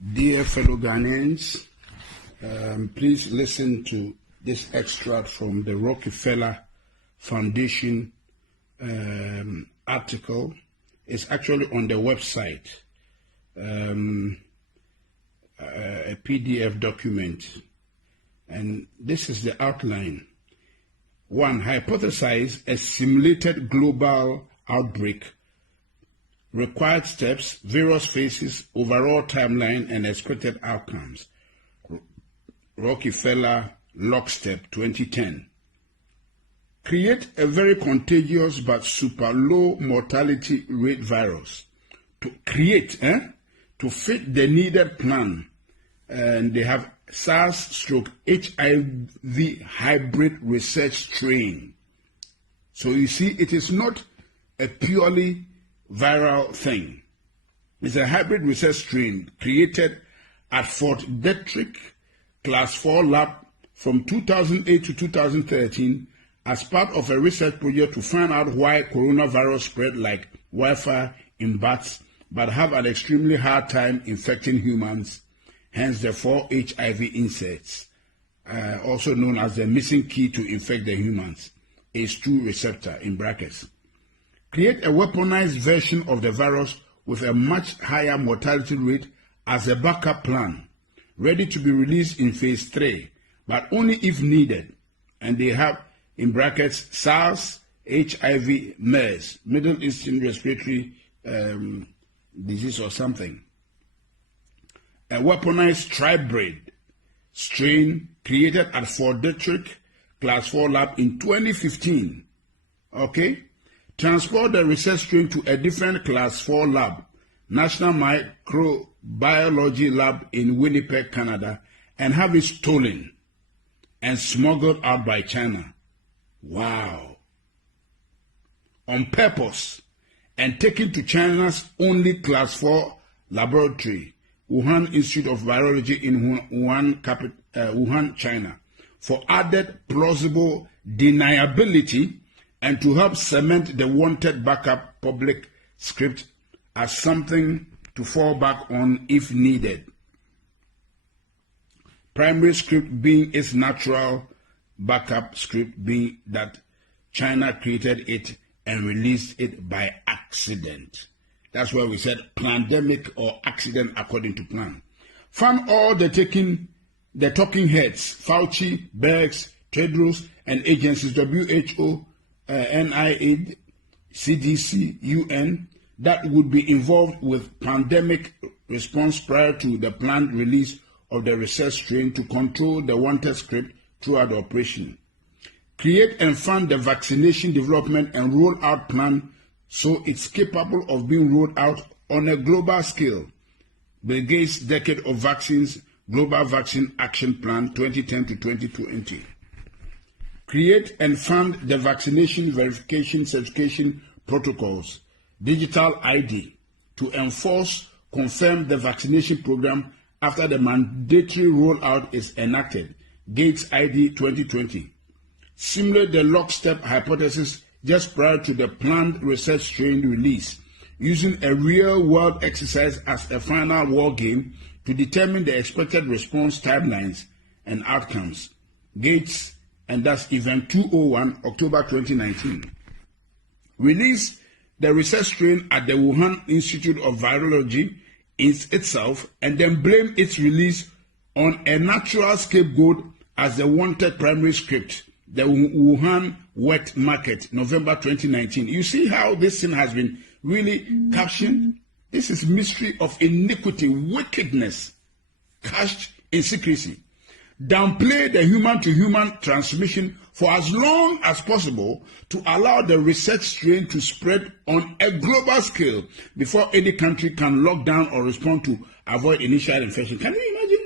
Dear fellow Ghanaians, please listen to this extract from the Rockefeller Foundation article. It's actually on the website, a PDF document. And this is the outline. 1. Hypothesize a simulated global outbreak. Required steps, various phases, overall timeline, and expected outcomes. Rockefeller Lockstep 2010. Create a very contagious but super low mortality rate virus. To to fit the needed plan. And they have SARS/HIV hybrid research strain. So you see, it is not a purely viral thing. It's a hybrid research strain created at Fort Detrick Class 4 lab from 2008 to 2013 as part of a research project to find out why coronavirus spread like wildfire in bats but have an extremely hard time infecting humans, hence the 4 HIV insects, also known as the missing key to infect the humans, ACE2 receptor in brackets. Create a weaponized version of the virus with a much higher mortality rate as a backup plan, ready to be released in phase 3, but only if needed. And they have, in brackets, SARS, HIV, MERS, Middle Eastern Respiratory Disease or something. A weaponized tribrid strain created at Fort Detrick Class 4 lab in 2015. Okay? Transport the research strain to a different Class 4 lab, National Microbiology Lab in Winnipeg, Canada, and have it stolen and smuggled out by China. Wow. On purpose, and taken to China's only Class 4 laboratory, Wuhan Institute of Virology in Wuhan, China, for added plausible deniability and to help cement the wanted backup public script as something to fall back on if needed. Primary script being its natural backup script being that China created it and released it by accident. That's why we said pandemic or accident according to plan. Found all the talking heads, Fauci, Bergs, Tedros, and agencies, WHO, NIH, CDC, UN, that would be involved with pandemic response prior to the planned release of the research strain to control the wanted script throughout the operation. Create and fund the vaccination development and rollout plan so it's capable of being rolled out on a global scale. Bill Gates' Decade of Vaccines, Global Vaccine Action Plan 2010 to 2020. Create and fund the vaccination verification certification protocols, digital ID, to enforce, confirm the vaccination program after the mandatory rollout is enacted, Gates ID 2020. Simulate the lockstep hypothesis just prior to the planned research strain release, using a real-world exercise as a final war game to determine the expected response timelines and outcomes. Gates, and that's Event 201, October 2019. Release the research strain at the Wuhan Institute of Virology itself, and then blame its release on a natural scapegoat as the wanted primary script, the Wuhan wet market, November 2019. You see how this thing has been really captioned? This is mystery of iniquity, wickedness, cached in secrecy. Downplay the human-to-human transmission for as long as possible to allow the research strain to spread on a global scale before any country can lock down or respond to avoid initial infection. Can you imagine?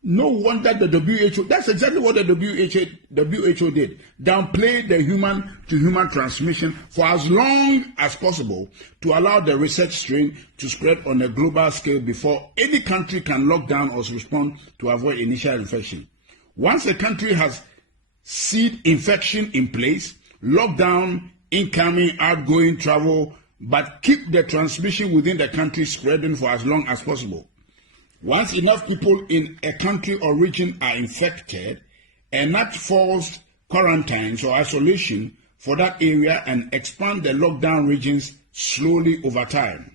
No wonder the WHO, that's exactly what the WHO did. Downplay the human-to-human transmission for as long as possible to allow the research strain to spread on a global scale before any country can lock down or respond to avoid initial infection. Once a country has seed infection in place, lock down incoming, outgoing travel, but keep the transmission within the country spreading for as long as possible. Once enough people in a country or region are infected, enact forced quarantines or isolation for that area and expand the lockdown regions slowly over time.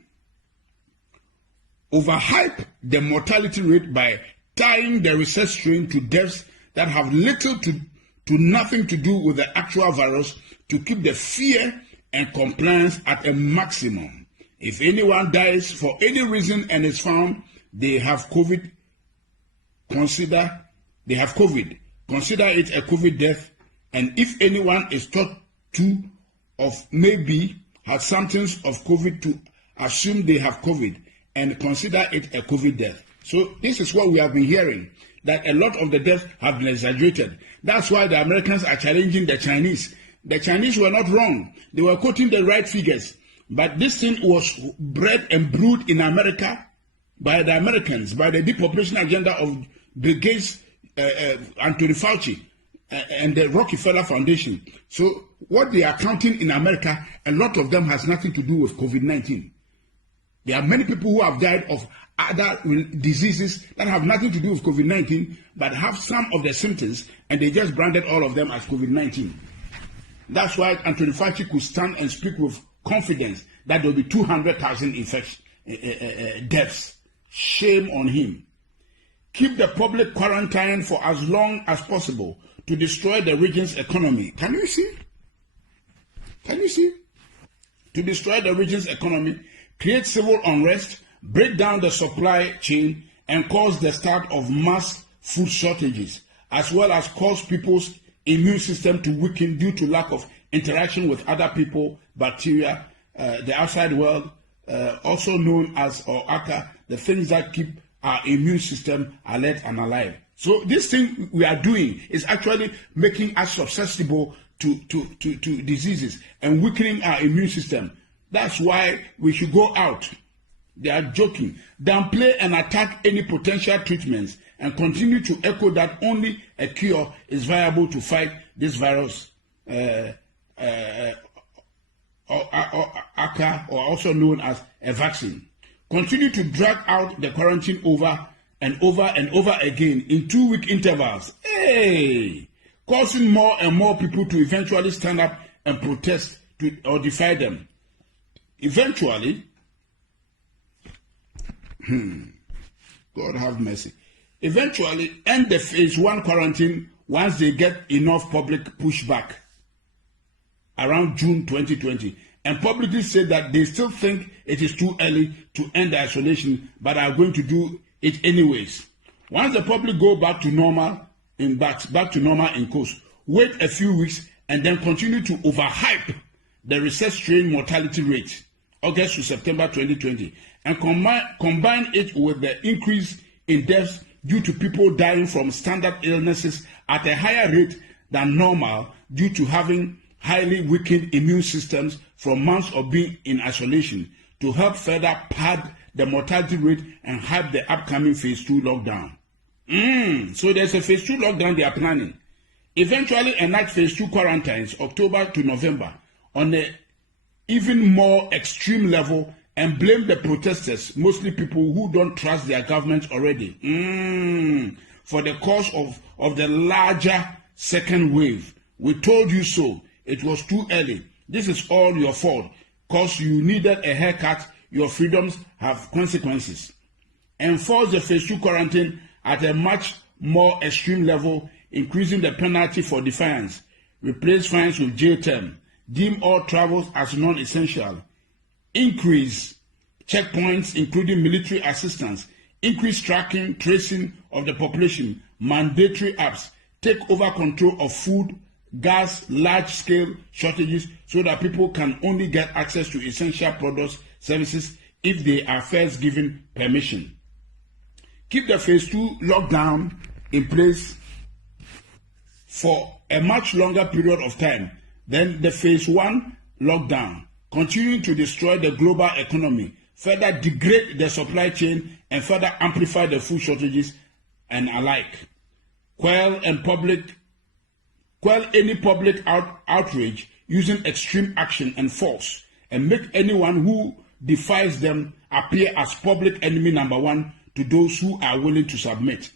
Overhype the mortality rate by tying the research strain to deaths that have little to nothing to do with the actual virus to keep the fear and compliance at a maximum. If anyone dies for any reason and is found they have COVID, consider it a COVID death, and if anyone is thought to of maybe has symptoms of COVID, to assume they have COVID and consider it a COVID death. So this is what we have been hearing, that a lot of the deaths have been exaggerated. That's why the Americans are challenging the Chinese. The Chinese were not wrong. They were quoting the right figures. But this thing was bred and brewed in America by the Americans, by the depopulation agenda of Bill Gates, Anthony Fauci, and the Rockefeller Foundation. So what they are counting in America, a lot of them has nothing to do with COVID-19. There are many people who have died of other diseases that have nothing to do with COVID-19, but have some of the symptoms, and they just branded all of them as COVID-19. That's why Anthony Fauci could stand and speak with confidence that there will be 200,000 deaths. Shame on him. Keep the public quarantine for as long as possible to destroy the region's economy. Can you see? Can you see? To destroy the region's economy, create civil unrest, break down the supply chain, and cause the start of mass food shortages, as well as cause people's immune system to weaken due to lack of interaction with other people, bacteria, the outside world, also known as, or ACA, the things that keep our immune system alert and alive. So this thing we are doing is actually making us susceptible to diseases and weakening our immune system. That's why we should go out. They are joking. Downplay and attack any potential treatments and continue to echo that only a cure is viable to fight this virus, ACA, or also known as a vaccine. Continue to drag out the quarantine over and over and over again in 2-week intervals. Hey! Causing more and more people to eventually stand up and protest or defy them. Eventually, God have mercy. Eventually, end the phase 1 quarantine once they get enough public pushback around June 2020. And publicly say that they still think it is too early to end the isolation, but are going to do it anyways. Once the public go back to normal in course, wait a few weeks and then continue to overhype the research strain mortality rate, August to September 2020, and combine it with the increase in deaths due to people dying from standard illnesses at a higher rate than normal due to having highly weakened immune systems from months of being in isolation, to help further pad the mortality rate and hype the upcoming phase 2 lockdown. So there's a phase 2 lockdown they are planning. Eventually enact phase 2 quarantines October to November on an even more extreme level and blame the protesters, mostly people who don't trust their government already, for the cause of the larger second wave. We told you so. It was too early. This is all your fault. Because you needed a haircut, your freedoms have consequences. Enforce the phase 2 quarantine at a much more extreme level, increasing the penalty for defiance. Replace fines with jail term. Deem all travels as non-essential. Increase checkpoints, including military assistance. Increase tracking, tracing of the population. Mandatory apps. Take over control of food, gas, large-scale shortages so that people can only get access to essential products, services, if they are first given permission. Keep the phase 2 lockdown in place for a much longer period of time than the phase 1 lockdown, continuing to destroy the global economy, further degrade the supply chain, and further amplify the food shortages and alike. Quell any public outrage using extreme action and force, and make anyone who defies them appear as public enemy number 1 to those who are willing to submit.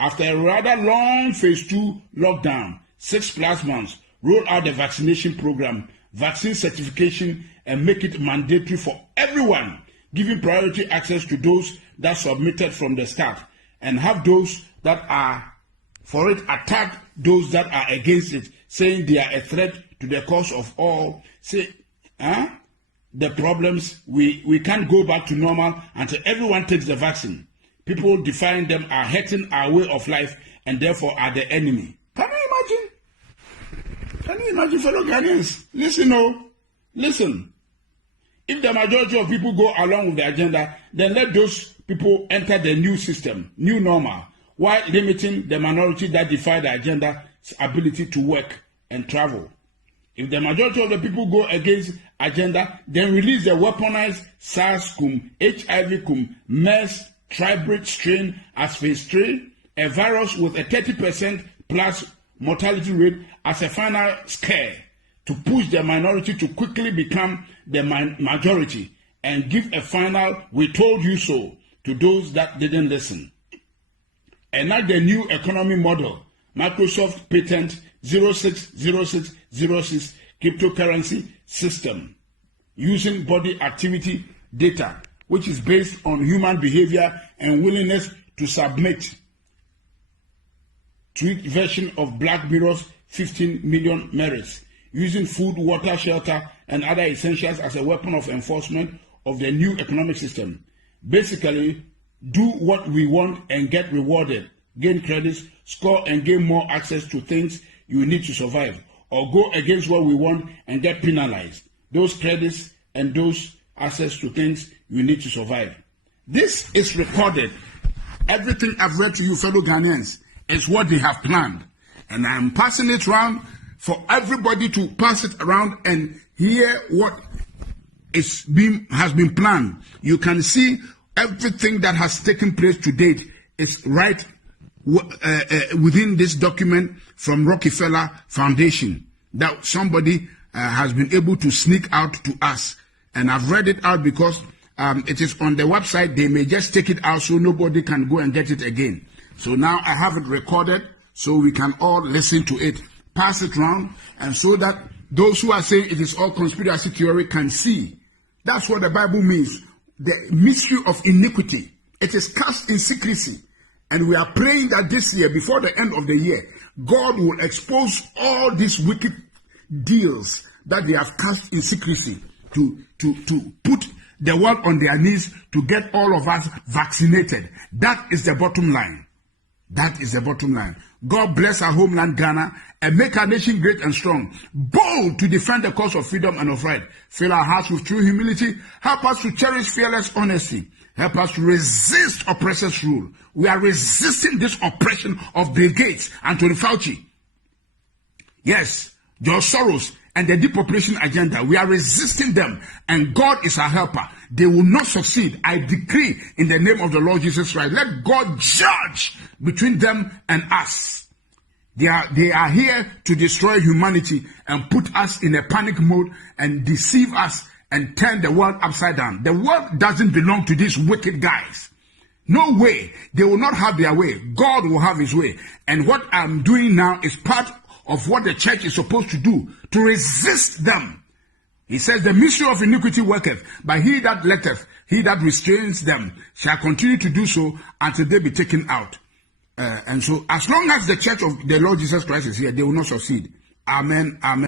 After a rather long phase 2 lockdown, 6+ months, roll out the vaccination program, vaccine certification, and make it mandatory for everyone, giving priority access to those that submitted from the start, and have those that are for it attack those that are against it, saying they are a threat to the cause of all. Say, the problems, we can't go back to normal until everyone takes the vaccine. People defying them are hurting our way of life and therefore are the enemy. Can you imagine? Can you imagine, fellow Ghanaians? Listen. If the majority of people go along with the agenda, then let those people enter the new system, new normal, while limiting the minority that defy the agenda's ability to work and travel. If the majority of the people go against agenda, then release the weaponized SARS-CoV, HIV-CoV, MERS, tribrid strain as phase 3, a virus with a 30% plus mortality rate as a final scare to push the minority to quickly become the majority and give a final "we told you so" to those that didn't listen. Enact the new economy model, Microsoft patent 060606 cryptocurrency system, using body activity data, which is based on human behavior and willingness to submit. Tweaked version of Black Mirror's 15 million merits, using food, water, shelter, and other essentials as a weapon of enforcement of the new economic system. Basically, do what we want and get rewarded, gain credits, score and gain more access to things you need to survive, or go against what we want and get penalized. Those credits and those access to things you need to survive. This is recorded. Everything I've read to you, fellow Ghanaians, is what they have planned. And I'm passing it around for everybody to pass it around and hear what has been planned. You can see everything that has taken place to date is right within this document from Rockefeller Foundation that somebody has been able to sneak out to us. And I've read it out because it is on the website. They may just take it out so nobody can go and get it again. So now I have it recorded so we can all listen to it, pass it around, and so that those who are saying it is all conspiracy theory can see. That's what the Bible means. The mystery of iniquity. It is cast in secrecy. And we are praying that this year, before the end of the year, God will expose all these wicked deals that they have cast in secrecy to put the world on their knees to get all of us vaccinated. That is the bottom line. That is the bottom line. God bless our homeland Ghana and make our nation great and strong, bold to defend the cause of freedom and of right. Fill our hearts with true humility. Help us to cherish fearless honesty. Help us to resist oppressors' rule. We are resisting this oppression of Bill Gates, Anthony Fauci. Yes, George Soros and the depopulation agenda. We are resisting them, and God is our helper. They will not succeed. I decree in the name of the Lord Jesus Christ, let God judge between them and us. They are here to destroy humanity and put us in a panic mode and deceive us and turn the world upside down. The world doesn't belong to these wicked guys. No way. They will not have their way. God will have his way. And what I'm doing now is part of what the church is supposed to do, to resist them. He says, the mystery of iniquity worketh, but he that letteth, he that restrains them, shall continue to do so until they be taken out. And so, as long as the church of the Lord Jesus Christ is here, they will not succeed. Amen. Amen.